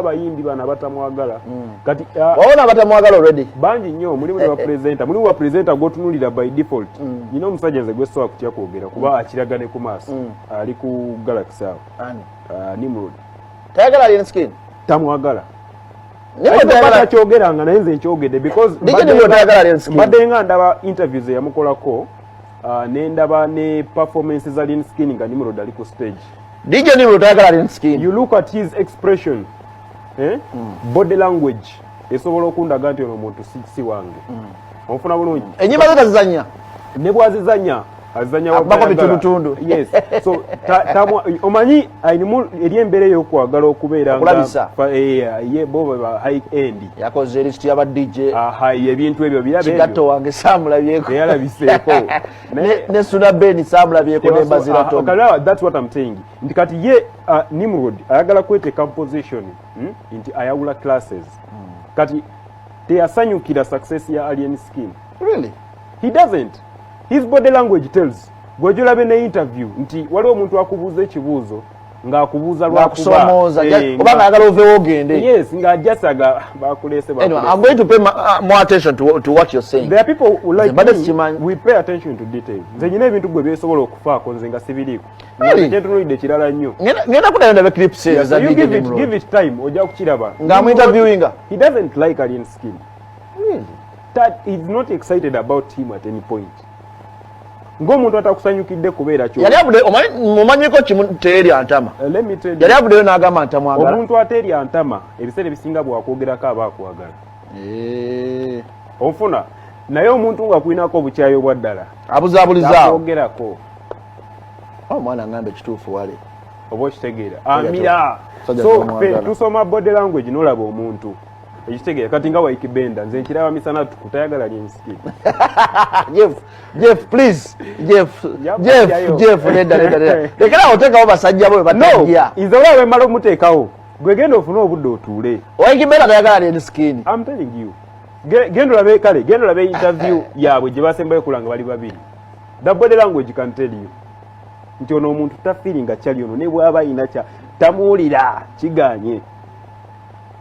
abayimbi bana batamwagala kati waona batamwagala already bangi nnyo mulimu ne ba presenter gotunulira by default nyina omusajja nze gwesobola kutya kwogera kuba akiragane ku maaso ali ku Galaxy Nimrod Tayagala alien skin tamwagala Nimrod kyogeranga naye nze nkyogedde because badde nga ndaba interviews yamukolako nendaba ne performances alien skin nga Nimrod ali ku stage DJ Nimrod Tayagala alien skin. You look at his expression body language esobola okundaga nti ono muntu si wange onfuna bulungi enyimba zote zizanya ne bwazizanya azanya wabako bitundu yes so omanyi ainimu eri embere yokwagala okubeera nga ye bo high end yakoze list y'aba DJ ebintu ebyo birabe kigato wange samulabyeko yalabiseeko ne Suna Ben samulabyeko ne Bazirato that's what I'm saying ndi kati ye Nimrod ayagala kwete composition nti ayawula classes kati teyasanyukira success ya alien skin really he doesn't. His body language tells. Gwejulabe ne interview nti waliwo omuntu akubuuza ekibuuzo ng'akubuuza lwakuba obanga ayagala ove ogende. Yes, ng'ajasaga bakulese bakulese. Anyway, I'm going to pay more attention to what you're saying. There are people who like me, we pay attention to details. Nze nyina ebintu gwe byesobola okufaako nze nga sibiriiko. Ntunulidde kirala nnyo. Ngenda kunayo ne clips za give it time ojja kukiraba. Ng'amu interviewinga. He doesn't like alien skin. Really? That is not excited about him at any point. Ngomuntu atakusanyukidde kubeera kyo. Yali abude omanyiko kimu teri antama. Let me tell you. Yali abude n'agamba ntamwagala. Omuntu ateri antama ebiseera ebisinga bw'akwogerako aba akwagala. Onfuna naye omuntu nga kulinako obukyayo bwa ddala. Abuzaabuliza. Akwogerako. Omwana ngambe kituufu wale. Oba okitegeera. Amira. So tusoma body language n'olaba omuntu. Ekitegeera kati nga waikibenda nze nkiraba misana tukutayagala lyensiki. Jeff please Jeff nenda lekera otekawo basajja bo batajja izola we malo muteekawo gwegenda ofuna obudde otuule waikibenda tayagala lyenskin. I'm telling you gendo labe interview yaabwe gye basembayo kulanga bali babiri. The body language can tell you nti ono omuntu tafiringa kyali ono ne bw'aba ina kya tamuwulira kiganye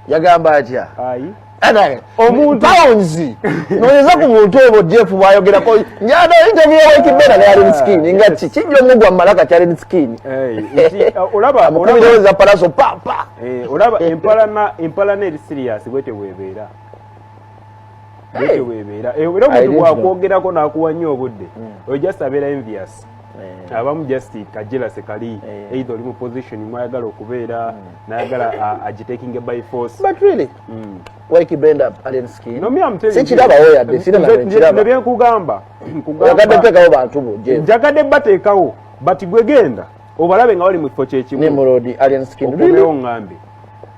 yagamba atya ayi anaye omuntu aonzi noyeza ku muntu obo Jeff bwayogera ko njada interview waikibenda ne alien skin ngati kijjo mugwa malaka cha alien skin olaba za palaso papa olaba empala ne serious bwete webeera era omuntu bwakwogerako n'akuwa nnyo obudde just abeera envious abamu just kajela sekali either oli mu position mwayagala okubeera nayagala agitaking by force but really waikibenda alien skin no me am telling you sikiraba oya de sina na nebye nkugamba yagadde tekawo bantu bo je njagadde bateekawo but gwegenda obalabe nga wali mu kifo kyekimu Nimrod alien skin really ngambe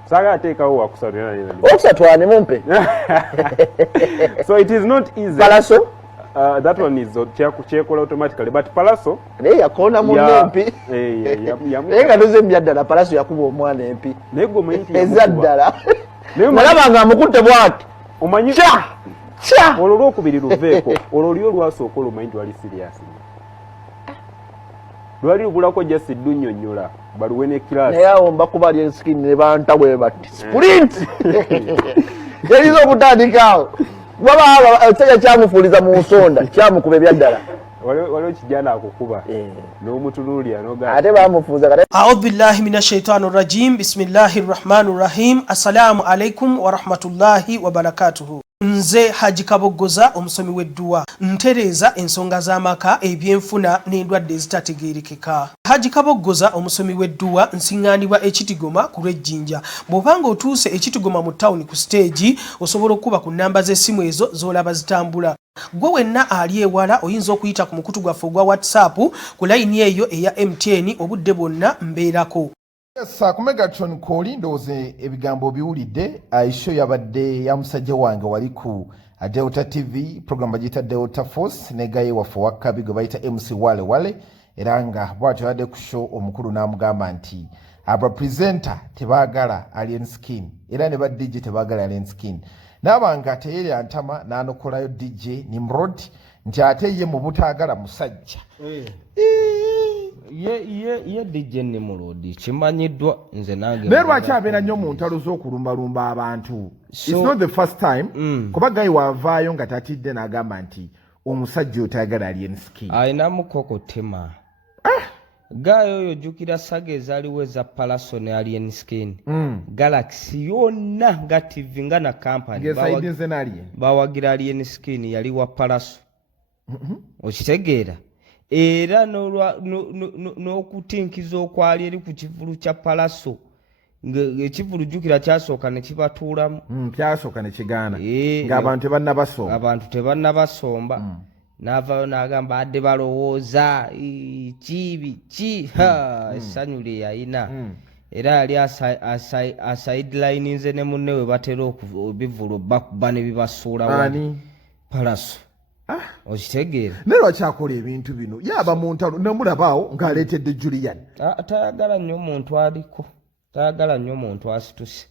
saga ateekawo wakusatwana nina okusatwane mumpe so it is not easy palaso that one is chekola automatically but palaso yakona mu nempi nga doze myaddala palaso yakuba omwana empi nego mayinti ezaddala nalabanga amukutte bwati omanyi olwo lwokubiri luveeko olwo lyo lwasooka olumanyi lwali serious lwali lubulako just dunnyonnyola baluwe ne class naye awo mbakuba alien skin ne bantagwe bati sprint yalizo okutandikawo baba ekitaya kyamufuuliza mu nsonda kyamukuba ebyaddala waliwo kijana akukuba n'omutunuulira noga ate bamufuuza kati a'udhu billahi minash shaitani rrajim bismillahir rahmanir rahim assalamu alaikum wa rahmatullahi wa barakatuhu. Nze Haji Kaboggoza omusomi w'edduwa ntereeza ensonga z'amaka ebyenfuna n'endwadde ezitategeerekeka. Haji Kaboggoza omusomi w'edduwa nsiŋŋaanibwa ekitigoma ku lw'ejjinja. Bw'obanga otuuse ekitigoma mu ttawuni ku siteegi osobola okuba ku nnamba z'essimu ezo z'olaba zitambula. Gwe wenna ali ewala oyinza okuyita ku mukutu gwaffe ogwa WhatsApp ku layini eyo eya MTN obudde bwonna mbeerako. Sa ku Megatron koli ndoze ebigambo biwulidde aisho yabadde ya musajja wange wali ku Delta TV program bagita Delta Force ne gaye waffe wakabi gwe bayita MC Wale era nga bwatyo yadde ku show omukulu n'amugamba nti abra presenter tebaagala alien skin era ne ba DJ tebaagala alien skin n'abanga teyeri antama n'anokolayo DJ Nimrod nti ate ye mu butaagala musajja ye DJ Nimrod kimanyiddwa nze nange naye lwaki abeera nnyo mu ntalo z'okulumbalumba abantu it's not the first time kuba gayi wavaayo nga tatidde n'agamba nti omusajja otayagala alien skin ayinamu kokotema gayo oyo jjukira saga ezaaliwo eza Palaso ne Alien Skin Galaxy yonna nga TV nga na company bawagira Alien Skin yali wa Palaso okitegeera era n'okutinkiza okwali eri ku kivulu kya Palaso ekivulu jjukira kyasooka ne kibatuulamu kyasooka ne kigaana ng'abantu tebannabasomba n'avaayo n'agamba adde balowooza ki essanyu lye yalina era yali asidelines ne munne we batera ebivulu bakuba ne bibasuula wali Palaso okitegeera naye lwaki akola ebintu bino yaba mu ntalo namulabaawo ng'aleetedde Julian tayagala nnyo omuntu aliko tayagala nnyo omuntu asituse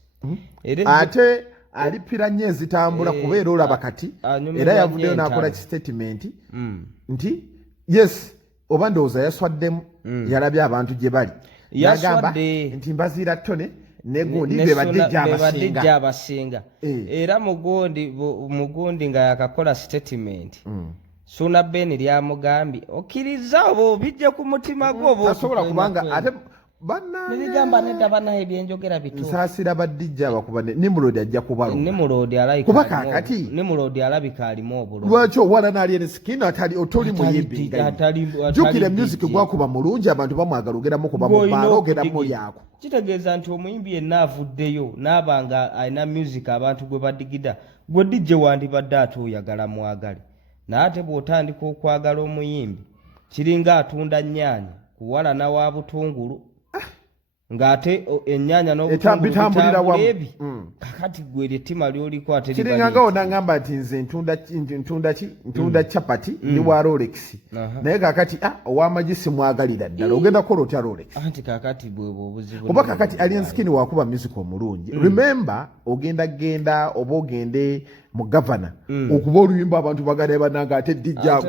ate alipira nnyo ezitambula kubeera olaba kati era yavuddeyo n'akola kistatement nti yes oba ndowooza yaswaddemu yalabye abantu gye bali n'agamba nti mbaziira ttone negundi be badde abasinga era mugundi nga yakakola statement Suna Beni lyamugambye okkiriza oba bijja ku mutima gwo tasobola kubanga ate nibigamba nedda banaye byenjogera bituufu nsaasira badijja abakuba Nimrod ajja kuba kakati Nimrod alabika alimu obulungi lwaki owala n'Alien Skin otoli muyimbi jjukira music gwakuba mulungi abantu bamwagala ogeramu kuba mubaala ogeramu lyako kitegeeza nti omuyimbi yenna avuddeyo n'abanga alina music abantu gwe badigida gwe dijje wandibadde ate oyagala mwagale naye ate bw'otandika okwagala omuyimbi kiringa atunda nnyaanya kuwala na wa butungulu ngate ennyanya n'obutambulira wamu kakati gwe ettima lyoliko ate kiringanga onangamba nti nze ntunda chapati ndi wa Rolex naye kakati ow'amagi simwagalira ddala ogenda kukola otya Rolex anti kakati bwebwo obuzibu oba kakati Alien Skin wakuba music omulungi remember genda oba ogende mu governor okuba oluyimba abantu bagala bananga ate dijja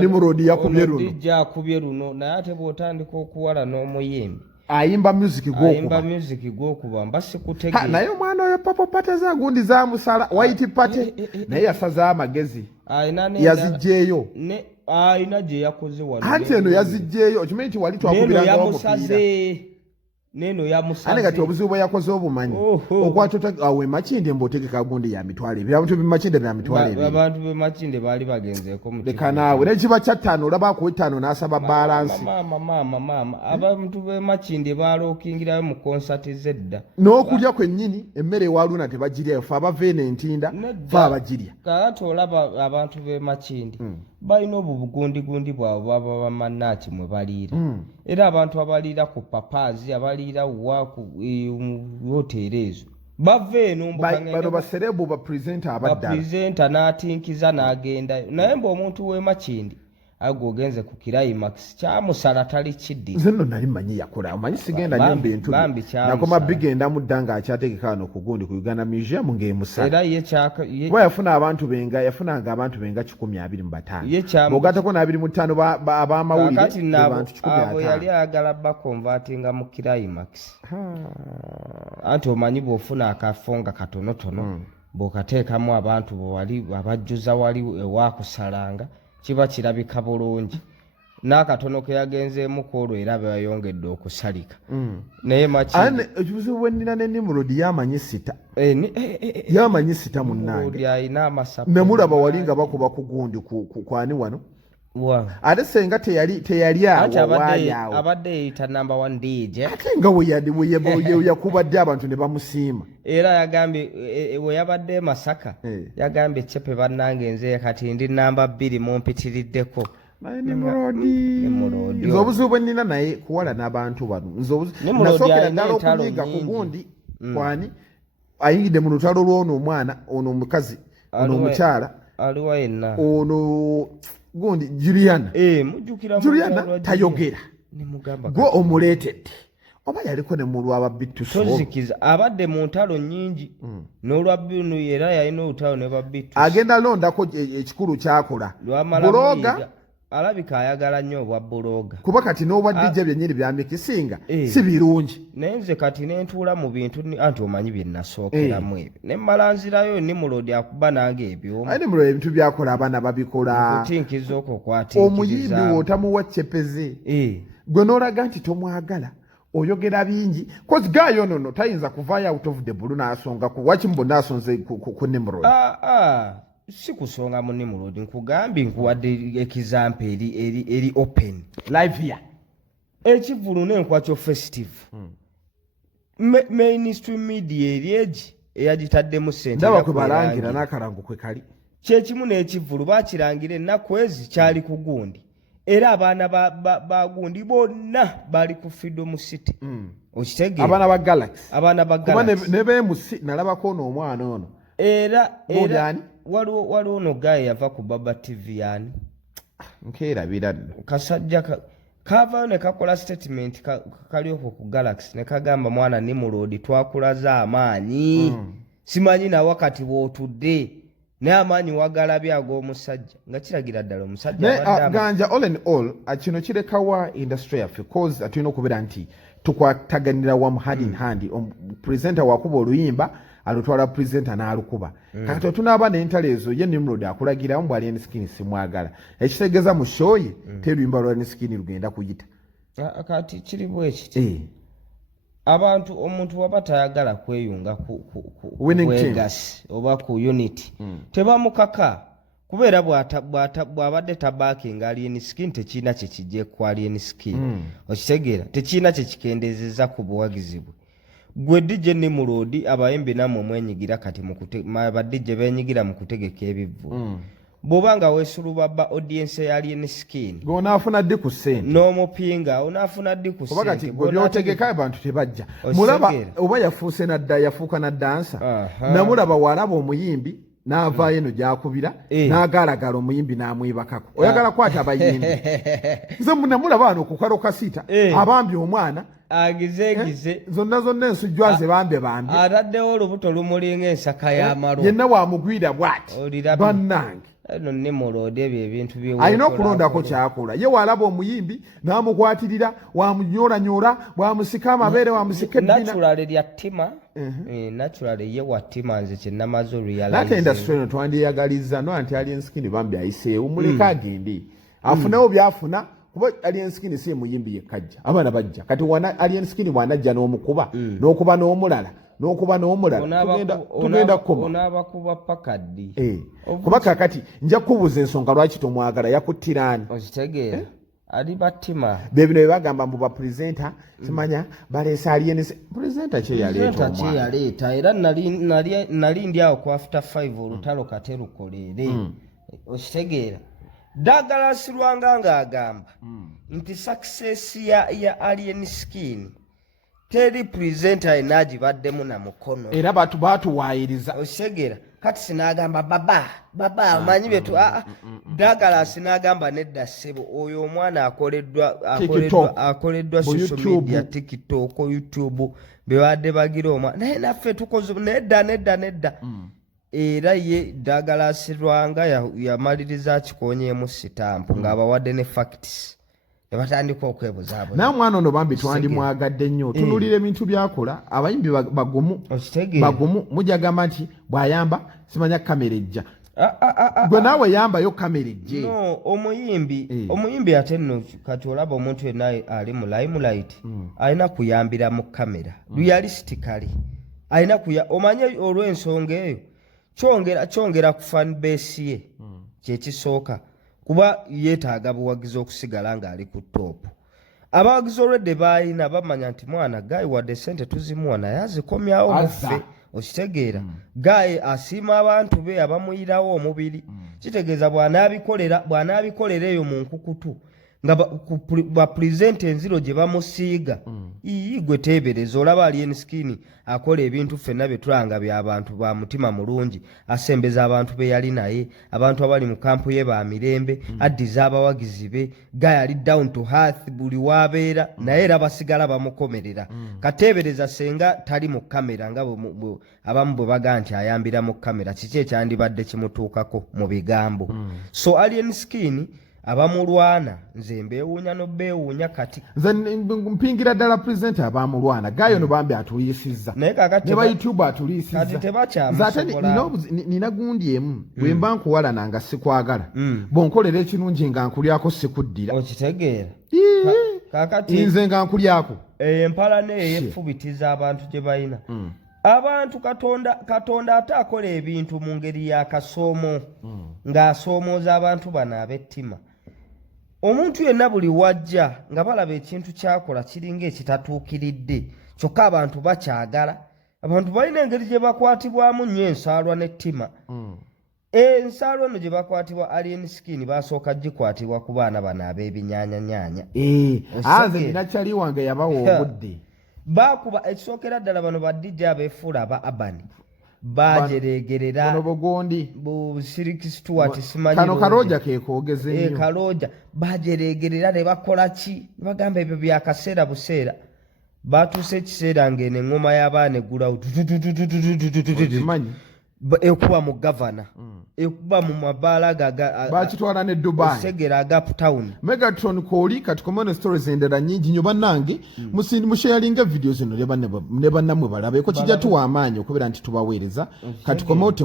Nimrod yakubye luno naye ate bw'otandika okuwala n'omuyimbi ayimba music gwokuba mbasi kutegeera naye omwana oyo papo pate za gundi za musala white pate naye yasaza amagezi yazijjeeyo ayina gye yakoze wano anti eno yazijjeeyo okimanyi nti wali twakubiranga neno yamusaze ane kati obuzibu bwe yakoze obumanyi okwatota awe makinde mbotegeka gundi ya mitwale ebyo abantu b'emakinde bya mitwale ebyo abantu b'emakinde baali bagenzeeko mu leka naawe n'ekiba kya ttaano olaba ku ttaano n'asaba balansi maama abantu b'emakinde baalookingirayo mu konsati z'edda n'okulya kwennyini emmere ewaluna tebagiryayo fe abaveena entinda fe abagirya kakati olaba abantu b'emakinde balina obugundiggundi bwabwe baba bamanaaki mwe baliira era abantu abaliira ku papaazi abaliira wa ku woteeri ezo bava eno bano baserebu bapresenta abaddala bapresenta n'atinkiza n'agendayo naye mbaomuntu w'emakindi agwo ogenze ku Climax kyamusala tali kiddi nze nno nali manyi yakola omanyi sigenda nnyo bintu nakoma bigenda mu dda ng'akyategeka wano ku gundi ku Uganda Museum ng'emusala kuba yafunanga abantu benga 125 bw'ogattako n'25 ab'amawulire abantu 150 yali ayagala bakonvatinga mu Climax anti omanyi bw'ofuna akafo nga katonotono bw'okateekamu abantu bwewali abajjuza wali ewaakusalanga kiba kirabika bulungi n'akatono ke yagenzeemu kwolwo era bayongedde okusalika naye ekibuzibu bwe nnina ne Nimrod yamanyi sita munnange nemulaba wali nga bakuba ku gundi kwani wano ate senga teyali awo abadde yeyita number 1 DJ ate nga yakubadde abantu ne bamusiima era yagambye we yabadde Masaka yagambye cepe bannange nze kati ndi namba 2 mumpitiriddeko Nimrod nze obuzibu bwe nnina naye kuwala n'abantu bano nasookera ddala okunyiga ku gundi kwani ayingidde mu lutalo lw'ono omwana ono omukazi ono omukyala aliwa yenna ono gundi Juliana tayogera gwe omuleetedde oba yaliko ne mulwaba bitusozikiza abadde mu ntalo nnyingi n'olwa Bino era yalina olutalo ne babbitu agenda londako ekikulu kyakola buloga alabika ayagala nnyo obwa buloga kuba kati n'obwa DJ byennyini byamikisinga si birungi naye nze kati ne ntuula mu bintu anti omanyi bye nasookeramu ebyo ne mmala nzirayo Nimrod akuba nange ebyoma aye Nimrod ebintu byakola abaana babikola kutinkiza okwo kwatinkiriza omuyimbi w'otamuwa cepeze gwe n'olaga nti tomwagala oyogera bingi cause guy ono no tayinza kuvaayo out of the blue n'asonga ku wakimbo n'asonze ku Nimrod si kusonga mu Nimrod nkugambye nkuwadde example eri open live here ekivulu n'enkwakyo festive mainstream media eri eyagitaddemu ssente ndaba kwe balangira n'akarango kwe kali kyekimu n'ekivulu bakirangira ennaku ezi kyali ku gundi era abaana ba gundi bonna bali ku Freedom City okitegeera abaana ba Galaxy kuba ne beemusi nalabako n'omwana ono era waliwo ono gaye yava ku Baba TV yani nkeerabira kasajja kavayo ne kakola statement kali okwo ku Galaxy ne kagamba mwana Nimrod twakulaza amaanyi simanyi na wakati w'otudde naye amaanyi wagalabye ag'omusajja nga kiragira ddala omusajja ganja all and all kino kirekawa industry yaffe cause tulina okubeera nti tukwataganira wamu hand in hand presenter wakuba oluyimba alutwala presenter n'alukuba kati tunaaba n'entalo ezo ye Nimrod akulagiramu bw'ali enskin simwagala ekitegeeza mu show ye teruyimba lwa enskin lugenda kuyita kati kiri bwekiti abantu omuntu waba tayagala kweyunga ku Wegasi oba ku unity tebamukaka kubeera bw'abadde tabakinga alien skin tekiina kye kijje ku alien skin okitegeera tekiina kye kikendezeza ku buwagizi bwe gwe DJ Nimrod abayimbi namwe mwenyigira kati ba DJ benyigira mu kutegeka ebivvu bw'obanga weesulubaba audience ya alien skin g'onaafuna ddi ku ssente n'omupinga onaafuna ddi ku ssente oba kati gwe byotegeka abantu tebajja mulaba oba yafuuka na dansa namulaba walaba omuyimbi n'avaayo eno gyakubira n'agaalagala omuyimbi n'amwibakako oyagala kwata abayimbi nze namulaba wano ku kalo kasiita abambye omwana agizegize zonna ensujjwa ze bambye ataddewo olubuto lumulinga ensaka y'amalo yenna wamugwira bw'ati bannange eno Nimrod ebyo ebintu alina okulondako kyakola ye walaba omuyimbi n'amukwatirira wamunyolanyola bwamusika amabeere wamusika eddina naturally lyattima naturally ye wattima nze kyenamaze realize nate industry eno twandiyagaliza no anti alien skin bambi ayiseewo muleka agende afunewo byafuna kuba alien skin si muyimbi yekajja abaana bajja kati wana alien skin bwanajja n'omukuba n'okuba n'omulala tugenda kukoma onaabakuba pakaddi kuba kakati nja kubuuza ensonga lwaki tomwagala yakuttirani okitegeera ali battima bebino bebagamba mbu bapresenta simanya baleesa alien presenta kyeyaleeta era nali ndi awo ku after 5 olutalo kate lukoleere okitegeera ddagala sirwanga ng'agamba nti success ya alien skin teri presenter enagibaddemu na mukono era batuwaayiriza okitegeera kati sinagamba baba omanyi betu ddagala sinagamba nedda ssebo oyo omwana akoleddwa social media TikTok YouTube bebadde bagira omwana naye naffe tukoze nedda era ye ddagala sirwanga yamaliriza kikonyeemu sitampu ng'abawadde ne facts nebatandika okwebuzaabwe naye omwana ono bambi twandimwagadde nnyo tunulira ebintu byakola abayimbi bagumu mujagamba nti bw'ayamba simanya kamera ejja gwe naawe yambayo kamera ejje no omuyimbi ate nno kati olaba omuntu yenna ali mu limelight alina kuyambira mu kamera realistically alina omanye olw'ensonga eyo kyongera ku fan base ye kyekisooka kuba yeetaaga buwagizi okusigala ng'ali ku toopu abawagizi olwedde baalina bamanya nti mwana gayi wadde sente tuzimuwa naye azikomyawo muffe okitegeera gayi asiima abantu be abamuyirawo omubiri kitegeeza bw'anaabikolera eyo mu nkukutu nga bapurezenta enziro gye bamusiiga gwe teebereza olaba alien skin akola ebintu ffenna bye tulanga by'abantu ba mutima mulungi asembeza abantu be yali naye abantu abali mu kampu ye ba mirembe addiza abawagizi be gaye ali down to earth buli waabeera naye era basigala bamukomerera kateebereza senga tali mu kamera nga abamu bwe bagaa nti ayambira mu kamera kiki ekyandibadde kimutuukako mu bigambo so alien skin abamulwana nze mbeewuunya n'obbeewuunya kati nze mpingira ddala pulezidenti abamulwana gayo no bambi atuliisizza naye kakati ne bayoutubu atuliisizza kati tebakyamusobola nina gundi emu bwe mba nkuwalana nga sikwagala bw'onkolera ekirungi nga nkulyako sikuddira okitegeera kakati nze nga nkulyako empalana eyefubitiza abantu gye balina abantu katonda ate akola ebintu mu ngeri y'akasoomo ng'asoomooza abantu bano ab'ettima omuntu yenna buli wajja nga balaba ekintu kyakola kiringa ekitatuukiridde kyokka abantu bakyagala abantu balina engeri gye bakwatibwamu nnyo ensaalwa n'ettima ensaalwa eno gye bakwatibwa alien skin basooka gikwatibwa ku baana bano ab'ebinyaanyanyaanya nze ninakyali wange yabawa obudde bakuba ekisookera ddala bano badijja abeefuula aba abani bajeregerera bono bugondi bu Siriki Stuart simanyi kano kalooja kekoogeze nnyo kalooja bajeregerera ne bakola ki bagamba ebyo byakaseera buseera batuuse ekiseera ng'eno eŋŋoma y'abaana eggulawo ekuba mu gavana ekuba mu mabaala bakitwala ne Dubai segera aga Uptown Megatron Koli kati komone stories endala nnyingi nnyo bannange musharinga video zino ne bannamwe balabe ko kijja tuwa amaanyi okubera nti tubaweereza kati komote